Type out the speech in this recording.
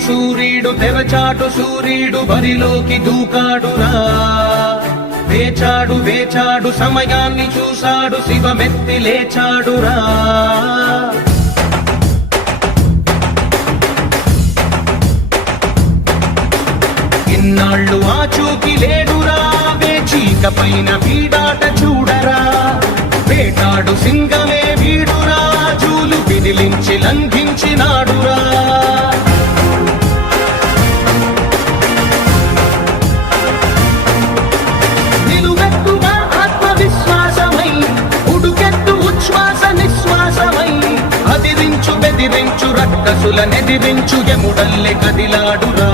సూర్యుడు తెరచాటు సూర్యుడు బరిలోకి దూకాడురా. వేచాడు వేచాడు సమయాన్ని చూశాడు శివమెత్తి లేచాడురా. ఇన్నాళ్ళు ఆచూకి లేడురా, వేచీక పైన వీడాట చూడరా. వేటాడు సింగమే వీడురా, జూలు విదిలించి లంఘించినాడురా. నిలువెత్తుగా ఆత్మవిశ్వాసమై ఉడుకెత్తు ఉచ్ఛ్వాస నిశ్వాసమై అదిరించు బెదిరించు రక్కసుల నెదిరించు యముడల్లె కదిలాడురా.